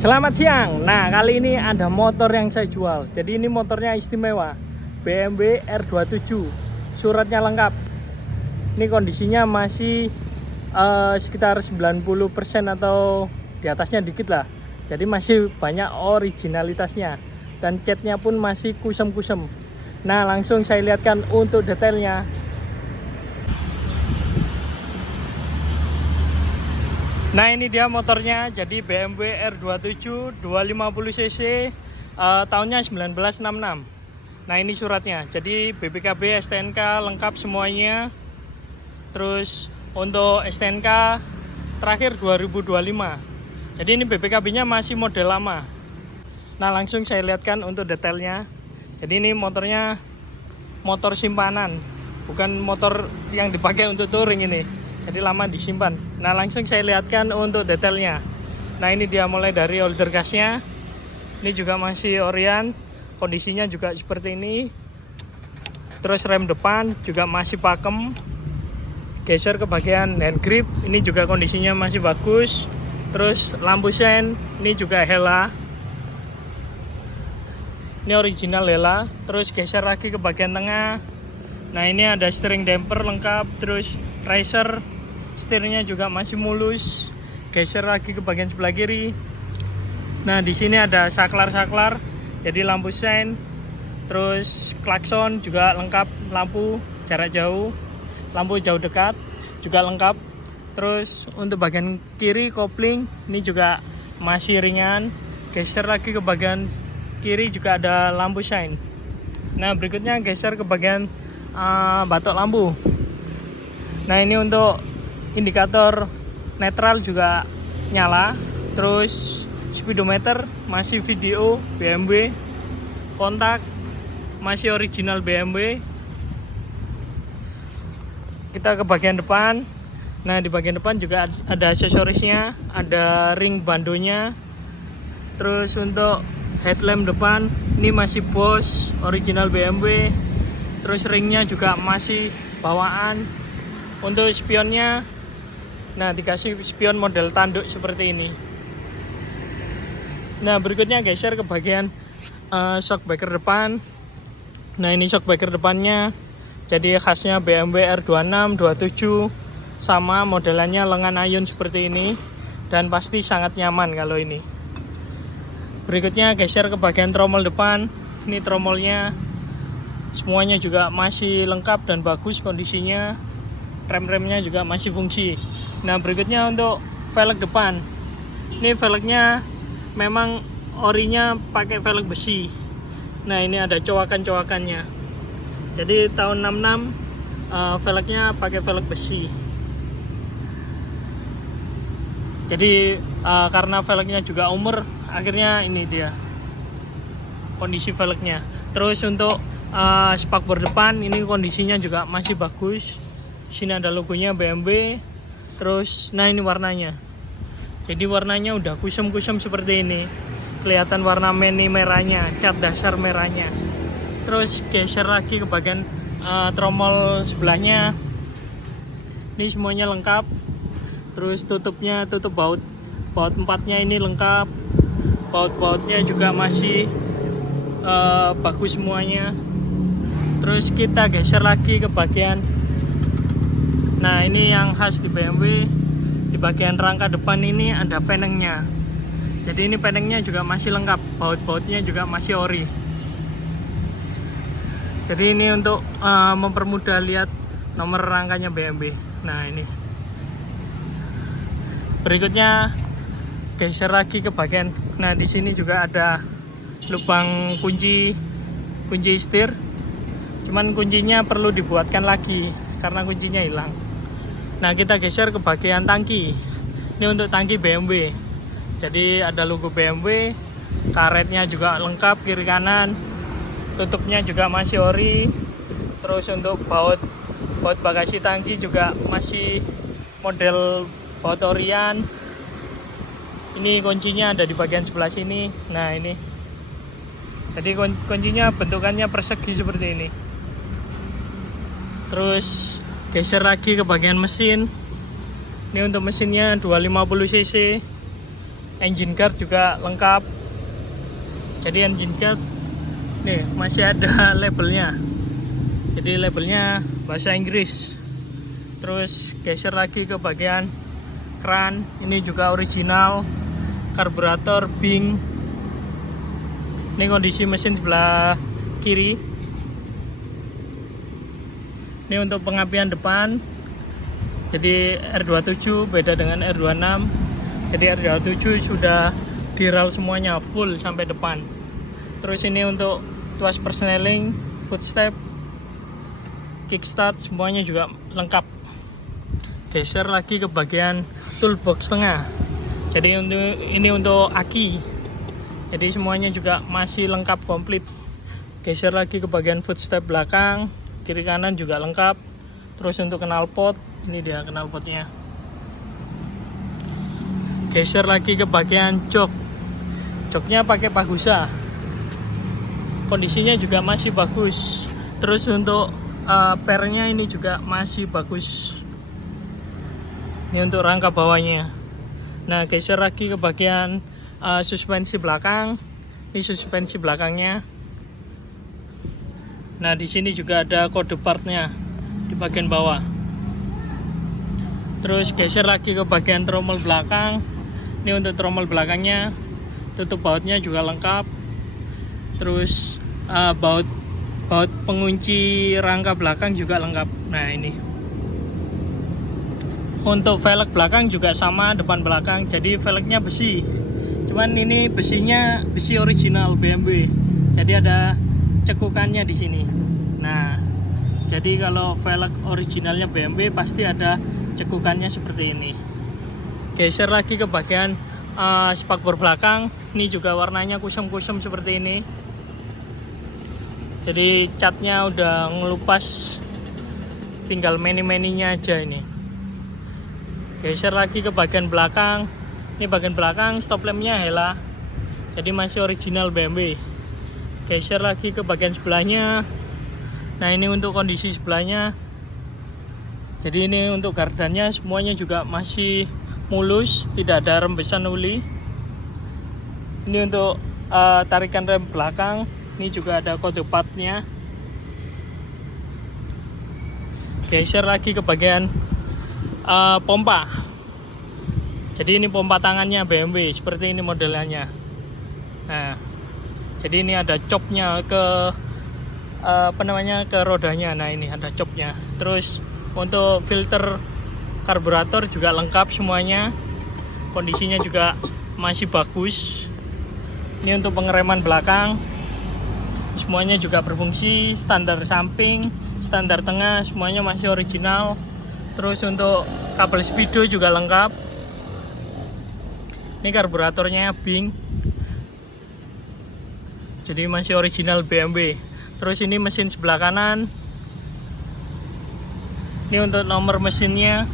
Selamat siang. Nah, kali ini ada motor yang saya jual. Jadi ini motornya istimewa, BMW R27. Suratnya lengkap. Ini kondisinya masih sekitar 90% atau di atasnya dikit lah. Jadi masih banyak originalitasnya. Dan catnya pun masih kusem-kusem. Nah, langsung saya lihatkan untuk detailnya. Nah, ini dia motornya. Jadi BMW R27 250 cc, tahunnya 1966. Nah, ini suratnya. Jadi BPKB, STNK lengkap semuanya. Terus untuk STNK terakhir 2025. Jadi ini BPKB-nya masih model lama. Nah, langsung saya lihatkan untuk detailnya. Jadi ini motornya motor simpanan, bukan motor yang dipakai untuk touring ini. Jadi lama disimpan. Nah, langsung saya lihatkan untuk detailnya. Nah, ini dia mulai dari holder gasnya. Ini juga masih Orion. Kondisinya juga seperti ini. Terus rem depan juga masih pakem. Geser ke bagian hand grip. Ini juga kondisinya masih bagus. Terus lampu sen. Ini juga Hella. Ini original Hella. Terus geser lagi ke bagian tengah. Nah, ini ada steering damper lengkap. Terus riser, setirnya juga masih mulus. Geser lagi ke bagian sebelah kiri. Nah, di sini ada saklar-saklar, jadi lampu sen. Terus klakson juga lengkap, lampu jarak jauh, lampu jauh dekat juga lengkap. Terus untuk bagian kiri kopling ini juga masih ringan. Geser lagi ke bagian kiri juga ada lampu shine. Nah, berikutnya geser ke bagian batok lampu. Nah, ini untuk indikator netral juga nyala. Terus speedometer masih video BMW. Kontak masih original BMW. Kita ke bagian depan. Nah, di bagian depan juga ada aksesorisnya, ada ring bandonya. Terus untuk headlamp depan ini masih Bosch original BMW. Terus ringnya juga masih bawaan. Untuk spionnya, nah, dikasih spion model tanduk seperti ini. Nah, berikutnya geser ke bagian shock breaker depan. Nah, ini shock breaker depannya. Jadi khasnya BMW R26 27, sama modelannya lengan ayun seperti ini. Dan pasti sangat nyaman kalau ini. Berikutnya geser ke bagian tromol depan. Ini tromolnya semuanya juga masih lengkap dan bagus kondisinya. Rem-remnya juga masih fungsi. Nah, berikutnya untuk velg depan. Ini velgnya memang orinya pakai velg besi. Nah, ini ada cowakan-cowakannya. Jadi tahun 66 velgnya pakai velg besi. Jadi karena velgnya juga umur, akhirnya ini dia kondisi velgnya. Terus untuk spakbor depan ini kondisinya juga masih bagus. Sini ada logonya BMW. Terus nah, ini warnanya. Jadi warnanya udah kusem-kusem seperti ini. Kelihatan warna meni merahnya, cat dasar merahnya. Terus geser lagi ke bagian tromol sebelahnya. Ini semuanya lengkap. Terus tutupnya, tutup baut empatnya ini lengkap. Baut-bautnya juga masih bagus semuanya. Terus kita geser lagi ke bagian, nah, ini yang khas di BMW. Di bagian rangka depan ini ada penengnya. Jadi ini penengnya juga masih lengkap. Baut-bautnya juga masih ori. Jadi ini untuk mempermudah lihat nomor rangkanya BMW. Nah, ini. Berikutnya geser lagi ke bagian. Nah, di sini juga ada lubang kunci setir. Cuman kuncinya perlu dibuatkan lagi karena kuncinya hilang. Nah, kita geser ke bagian tangki. Ini untuk tangki BMW. Jadi ada logo BMW. Karetnya juga lengkap kiri kanan. Tutupnya juga masih ori. Terus untuk baut bagasi tangki juga masih model baut Orion. Ini kuncinya ada di bagian sebelah sini. Nah, ini. Jadi kuncinya bentukannya persegi seperti ini. Terus geser lagi ke bagian mesin. Ini untuk mesinnya 250 cc. engine guard juga lengkap. Jadi engine guard nih masih ada labelnya, jadi labelnya bahasa Inggris. Terus geser lagi ke bagian kran, ini juga original. Karburator Bing, ini kondisi mesin sebelah kiri. Ini untuk pengapian depan, jadi R27 beda dengan R26. Jadi R27 sudah diral semuanya full sampai depan. Terus ini untuk tuas persneling, footstep, kickstart semuanya juga lengkap. Geser lagi ke bagian toolbox tengah, jadi ini untuk aki, jadi semuanya juga masih lengkap komplit. Geser lagi ke bagian footstep belakang, kiri kanan juga lengkap. Terus untuk knalpot, ini dia knalpotnya. Geser lagi ke bagian jok, joknya pakai Pagusa, kondisinya juga masih bagus. Terus untuk pernya ini juga masih bagus. Ini untuk rangka bawahnya. Nah, geser lagi ke bagian suspensi belakang. Ini suspensi belakangnya. Nah, di sini juga ada kode partnya di bagian bawah. Terus geser lagi ke bagian tromol belakang. Ini untuk tromol belakangnya, tutup bautnya juga lengkap. Terus baut pengunci rangka belakang juga lengkap. Nah, ini untuk velg belakang juga sama, depan belakang. Jadi velgnya besi, cuman ini besinya besi original BMW, jadi ada cekukannya di sini. Nah, jadi kalau velg originalnya BMW pasti ada cekukannya seperti ini. Geser lagi ke bagian spakbor belakang, ini juga warnanya kusem-kusem seperti ini. Jadi catnya udah ngelupas, tinggal meni-meninya aja ini. Geser lagi ke bagian belakang. Ini bagian belakang stop lampnya Hella, jadi masih original BMW. Geser lagi ke bagian sebelahnya. Nah, ini untuk kondisi sebelahnya. Jadi ini untuk gardannya semuanya juga masih mulus, tidak ada rembesan uli. Ini untuk tarikan rem belakang, ini juga ada kode partnya. Geser lagi ke bagian pompa. Jadi ini pompa tangannya BMW, seperti ini modelnya. Nah, jadi ini ada copnya ke ke rodanya. Nah, ini ada copnya. Terus untuk filter karburator juga lengkap semuanya, kondisinya juga masih bagus. Ini untuk pengereman belakang, semuanya juga berfungsi. Standar samping, standar tengah, semuanya masih original. Terus untuk kabel speedo juga lengkap. Ini karburatornya Bing, jadi masih original BMW. Terus ini mesin sebelah kanan, ini untuk nomor mesinnya.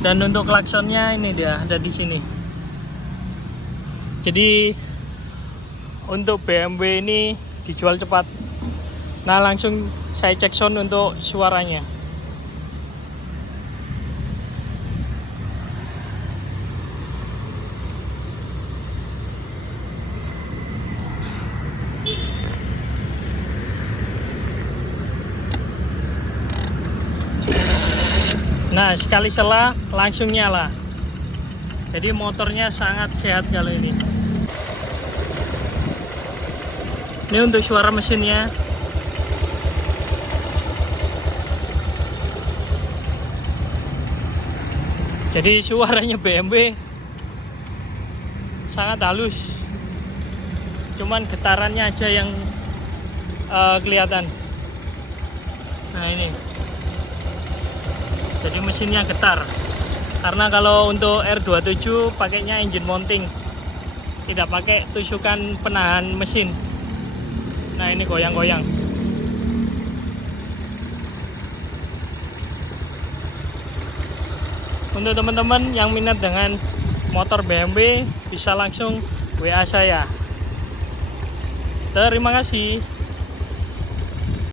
Dan untuk klaksonnya ini dia ada di sini. Jadi untuk BMW ini dijual cepat. Nah, langsung saya cek sound untuk suaranya. Nah, sekali sela langsung nyala. Jadi motornya sangat sehat kalau ini. Ini untuk suara mesinnya. Jadi suaranya BMW sangat halus, cuman getarannya aja yang kelihatan. Nah, ini jadi mesinnya getar, karena kalau untuk R27 pakainya engine mounting, tidak pakai tusukan penahan mesin. Nah, ini goyang-goyang. Untuk teman-teman yang minat dengan motor BMW, bisa langsung WA saya. Terima kasih.